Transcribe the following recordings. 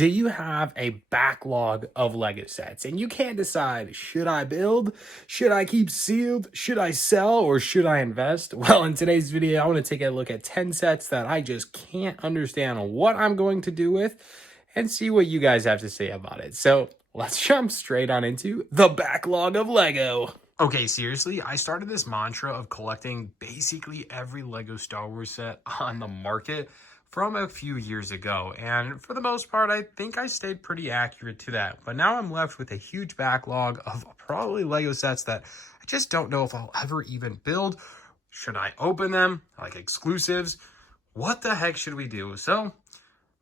Do you have a backlog of Lego sets and you can't decide, should I build? Should I keep sealed? Should I sell or should I invest? Well, in today's video, I want to take a look at 10 sets that I just can't understand what I'm going to do with and see what you guys have to say about it. So let's jump straight on into the backlog of Lego. Okay, seriously, I started this mantra of collecting basically every Lego Star Wars set on the market from a few years ago, and for the most part I think I stayed pretty accurate to that. But now I'm left with a huge backlog of probably Lego sets that I just don't know if I'll ever even build. Should I open them like exclusives? What the heck should we do? So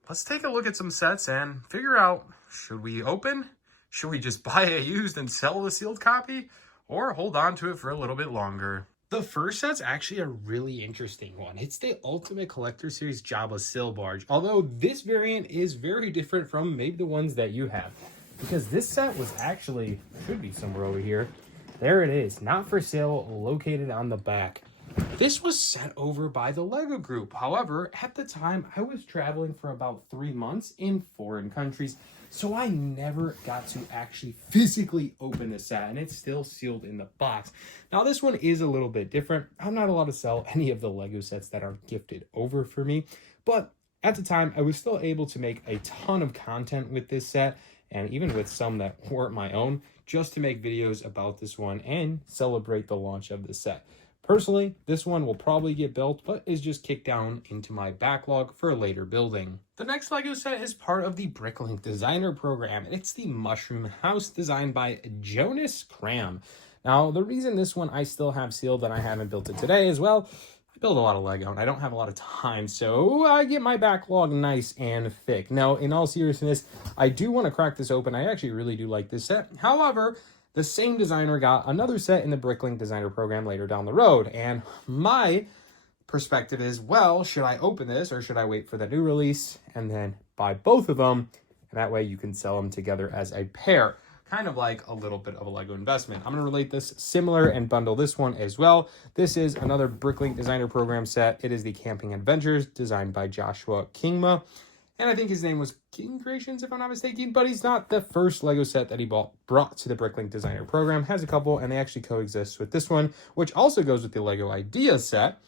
let's take a look at some sets and figure out, should we open? Should we just buy a used and sell the sealed copy, or hold on to it for a little bit longer? The first set's actually a really interesting one. It's the Ultimate Collector Series Jabba Sail Barge, although this variant is very different from maybe the ones that you have, because this set was actually, should be somewhere over here. There it is, not for sale, located on the back. This was sent over by the Lego Group. However, at the time, I was traveling for about 3 months in foreign countries, so I never got to actually physically open the set, and it's still sealed in the box. Now, this one is a little bit different. I'm not allowed to sell any of the Lego sets that are gifted over for me, but at the time, I was still able to make a ton of content with this set, and even with some that weren't my own, just to make videos about this one and celebrate the launch of the set. Personally, this one will probably get built, but is just kicked down into my backlog for later building. The next Lego set is part of the Bricklink Designer Program, and it's the Mushroom House designed by Jonas Cram. Now, the reason this one I still have sealed and I haven't built it today is, well, I build a lot of Lego and I don't have a lot of time, so I get my backlog nice and thick. Now, in all seriousness, I do want to crack this open. I actually really do like this set. However, the same designer got another set in the Bricklink Designer Program later down the road, and my perspective is, well, should I open this or should I wait for the new release and then buy both of them? And that way you can sell them together as a pair, kind of like a little bit of a Lego investment. I'm going to relate this similar and bundle this one as well. This is another Bricklink Designer Program set. It is the Camping Adventures designed by Joshua Kingma. And I think his name was King Creations, if I'm not mistaken, but he's not the first Lego set that he brought to the Bricklink Designer Program. Has a couple, and they actually coexist with this one, which also goes with the Lego Idea set,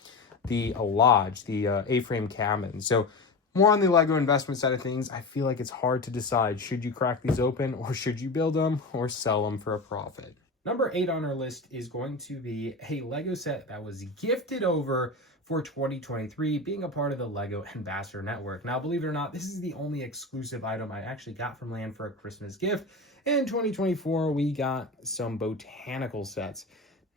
the Lodge, the A-frame cabin. So more on the Lego investment side of things, I feel like it's hard to decide, should you crack these open, or should you build them, or sell them for a profit? Number 8 on our list is going to be a Lego set that was gifted over for 2023, being a part of the Lego Ambassador Network. Now, believe it or not, this is the only exclusive item I actually got from Land for a Christmas gift. In 2024, we got some botanical sets.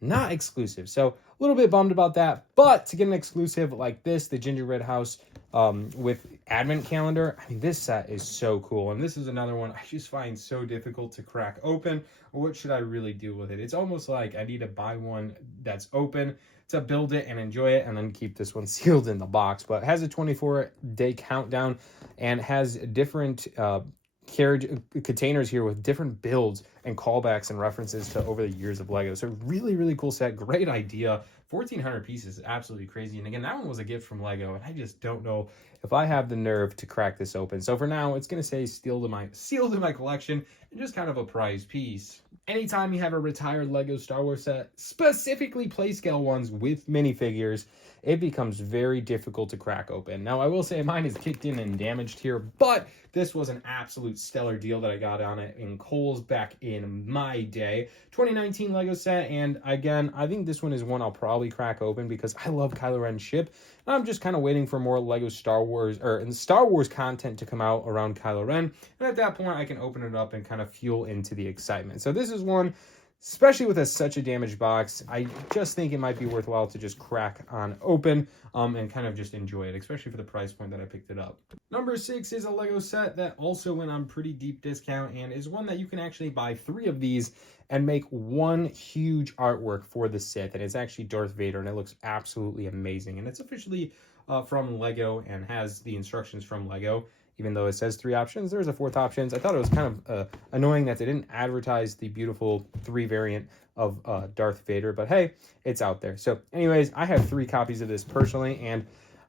Not exclusive, so a little bit bummed about that. But to get an exclusive like this, the Gingerbread House with Advent Calendar, I mean, this set is so cool. And this is another one I just find so difficult to crack open. What should I really do with it? It's almost like I need to buy one that's open to build it and enjoy it, and then keep this one sealed in the box. But it has a 24-day countdown and has different carriage containers here with different builds and callbacks and references to over the years of Lego. So really, really cool set. Great idea. 1,400 pieces is absolutely crazy. And again, that one was a gift from Lego, and I just don't know if I have the nerve to crack this open. So for now, it's going to say sealed in my collection and just kind of a prized piece. Anytime you have a retired Lego Star Wars set, specifically play scale ones with minifigures, it becomes very difficult to crack open. Now, I will say mine is kicked in and damaged here, but this was an absolute stellar deal that I got on it in Kohl's back in my day. 2019 Lego set, and again, I think this one is one I'll probably crack open because I love Kylo Ren's ship. I'm just kind of waiting for more Lego Star Wars content to come out around Kylo Ren, and at that point, I can open it up and kind of fuel into the excitement. So this is one, especially with such a damaged box, I just think it might be worthwhile to just crack on open and kind of just enjoy it, especially for the price point that I picked it up. Number 6 is a Lego set that also went on pretty deep discount and is one that you can actually buy 3 of these and make one huge artwork for the set. And it's actually Darth Vader, and it looks absolutely amazing. And it's officially from Lego and has the instructions from Lego. Even though it says 3 options, there's a 4th option. I thought it was kind of annoying that they didn't advertise the beautiful 3 variant of Darth Vader, but hey, it's out there. So anyways, I have 3 copies of this personally, and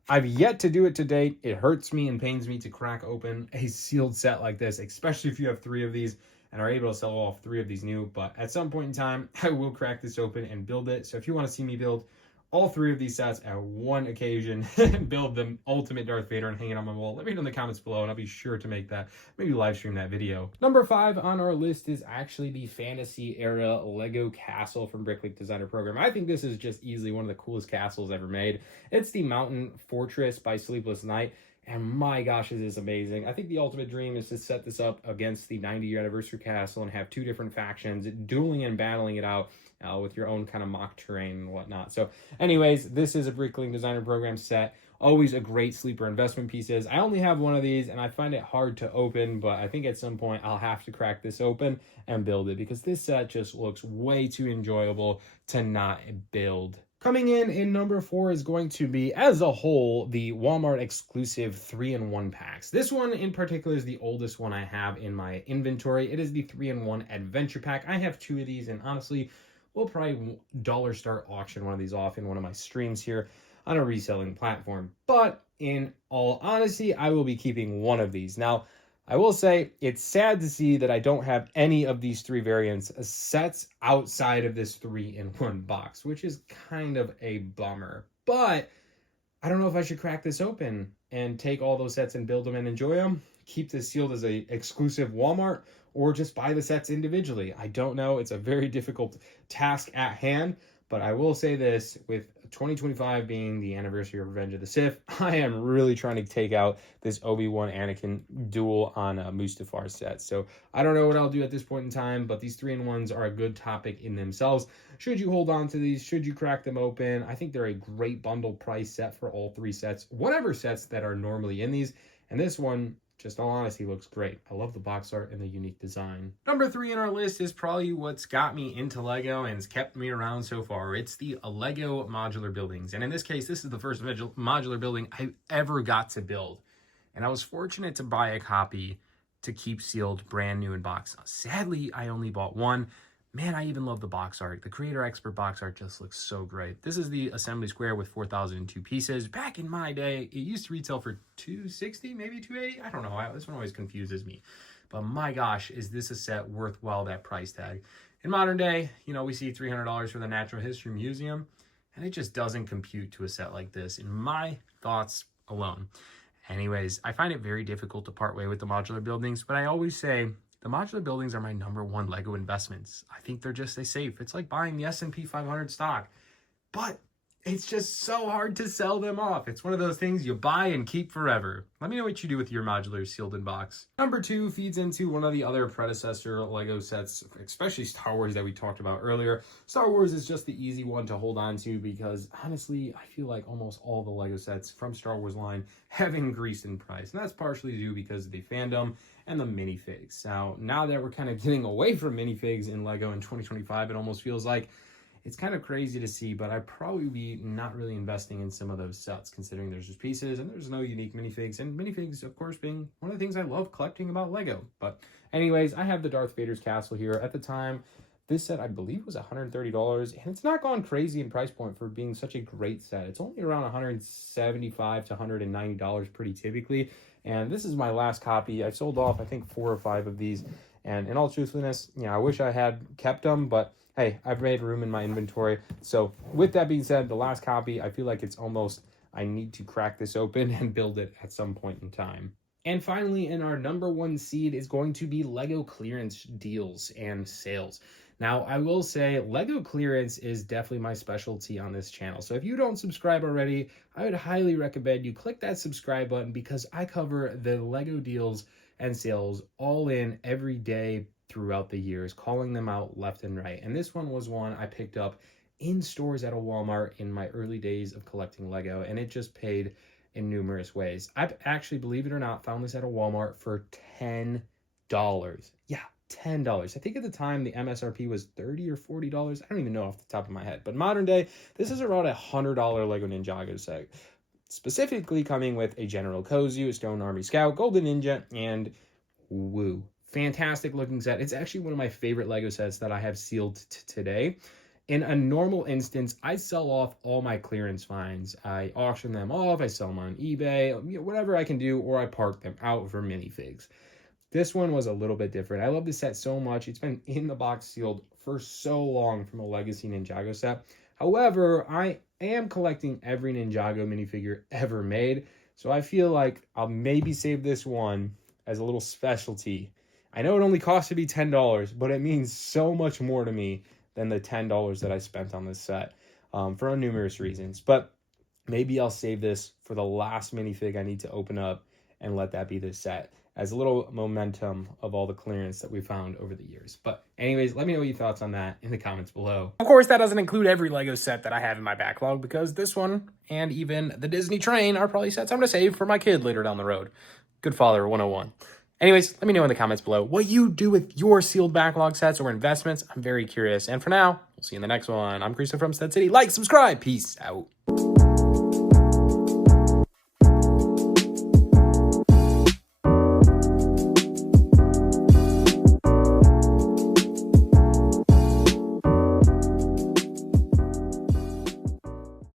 I've yet to do it to date. It hurts me and pains me to crack open a sealed set like this, especially if you have 3 of these and are able to sell off 3 of these new. But at some point in time, I will crack this open and build it. So if you want to see me build all 3 of these sets at one occasion and build the ultimate Darth Vader and hang it on my wall, let me know in the comments below and I'll be sure to make that, maybe live stream that video. Number 5 on our list is actually the fantasy era Lego castle from Backlog Designer Program. I think this is just easily one of the coolest castles ever made. It's the Mountain Fortress by Sleepless Night. And my gosh, it is amazing. I think the ultimate dream is to set this up against the 90-year anniversary castle and have 2 different factions dueling and battling it out with your own kind of mock terrain and whatnot. So anyways, this is a Backlog Designer Program set. Always a great sleeper investment pieces. I only have one of these and I find it hard to open, but I think at some point I'll have to crack this open and build it because this set just looks way too enjoyable to not build. Coming in number 4 is going to be, as a whole, the Walmart exclusive 3-in-1 packs. This one in particular is the oldest one I have in my inventory. It is the 3-in-1 adventure pack. I have 2 of these, and honestly, we'll probably dollar start auction one of these off in one of my streams here on a reselling platform. But in all honesty, I will be keeping one of these. Now, I will say it's sad to see that I don't have any of these 3 variants sets outside of this 3-in-1 box, which is kind of a bummer. But I don't know if I should crack this open and take all those sets and build them and enjoy them, keep this sealed as a exclusive Walmart, or just buy the sets individually. I don't know. It's a very difficult task at hand, but I will say this, with 2025 being the anniversary of Revenge of the Sith, I am really trying to take out this Obi-Wan Anakin duel on Mustafar set. So I don't know what I'll do at this point in time, but these 3-in-1s are a good topic in themselves. Should you hold on to these? Should you crack them open? I think they're a great bundle price set for all 3 sets, whatever sets that are normally in these. And this one, just all honesty, looks great. I love the box art and the unique design. Number 3 in our list is probably what's got me into Lego and has kept me around so far. It's the Lego Modular Buildings. And in this case, this is the first modular building I ever got to build. And I was fortunate to buy a copy to keep sealed, brand new in box. Sadly, I only bought one. Man, I even love the box art. The Creator Expert box art just looks so great. This is the assembly square with 4,002 pieces. Back in my day, it used to retail for $260, maybe $280. I don't know. This one always confuses me. But my gosh, is this a set worthwhile that price tag? In modern day, we see $300 for the Natural History Museum, and it just doesn't compute to a set like this, in my thoughts alone. Anyways, I find it very difficult to part way with the modular buildings, but I always say, the modular buildings are my #1 Lego investments. I think they're just safe. It's like buying the S&P 500 stock, but it's just so hard to sell them off. It's one of those things you buy and keep forever. Let me know what you do with your modular sealed in box. Number 2 feeds into one of the other predecessor Lego sets, especially Star Wars that we talked about earlier. Star Wars is just the easy one to hold on to because honestly, I feel like almost all the Lego sets from Star Wars line have increased in price. And that's partially due because of the fandom and the minifigs. Now that we're kind of getting away from minifigs in Lego in 2025, it almost feels like it's kind of crazy to see, but I'd probably be not really investing in some of those sets considering there's just pieces and there's no unique minifigs. And minifigs, of course, being one of the things I love collecting about Lego. But anyways, I have the Darth Vader's castle here. At the time, this set, I believe, was $130, and it's not gone crazy in price point for being such a great set. It's only around $175 to $190 pretty typically. And this is my last copy. I sold off, I think, 4 or 5 of these. And in all truthfulness, I wish I had kept them, but hey, I've made room in my inventory. So with that being said, the last copy, I feel like it's almost, I need to crack this open and build it at some point in time. And finally, in our #1 seed is going to be Lego clearance deals and sales. Now, I will say Lego clearance is definitely my specialty on this channel. So if you don't subscribe already, I would highly recommend you click that subscribe button because I cover the Lego deals and sales all in every day throughout the years, calling them out left and right. And this one was one I picked up in stores at a Walmart in my early days of collecting Lego, and it just paid in numerous ways. I've actually, believe it or not, found this at a Walmart for $10. Yeah, $10. I think at the time the MSRP was $30 or $40. I don't even know off the top of my head. But modern day, this is around a $100 Lego Ninjago set. Specifically coming with a General Kozu, a Stone Army Scout, Golden Ninja, and Woo. Fantastic looking set. It's actually one of my favorite Lego sets that I have sealed today. In a normal instance, I sell off all my clearance finds. I auction them off, I sell them on eBay, whatever I can do, or I park them out for minifigs. This one was a little bit different. I love this set so much. It's been in the box sealed for so long from a Legacy Ninjago set. However, I am collecting every Ninjago minifigure ever made, so I feel like I'll maybe save this one as a little specialty. I know it only cost to be $10, but it means so much more to me than the $10 that I spent on this set for numerous reasons. But maybe I'll save this for the last minifig I need to open up and let that be the set as a little momentum of all the clearance that we found over the years. But anyways, let me know your thoughts on that in the comments below. Of course, that doesn't include every Lego set that I have in my backlog, because this one and even the Disney train are probably sets I'm going to save for my kid later down the road. Good Father 101. Anyways, let me know in the comments below what you do with your sealed backlog sets or investments. I'm very curious. And for now, we'll see you in the next one. I'm Christopher from Stud City. Like, subscribe. Peace out.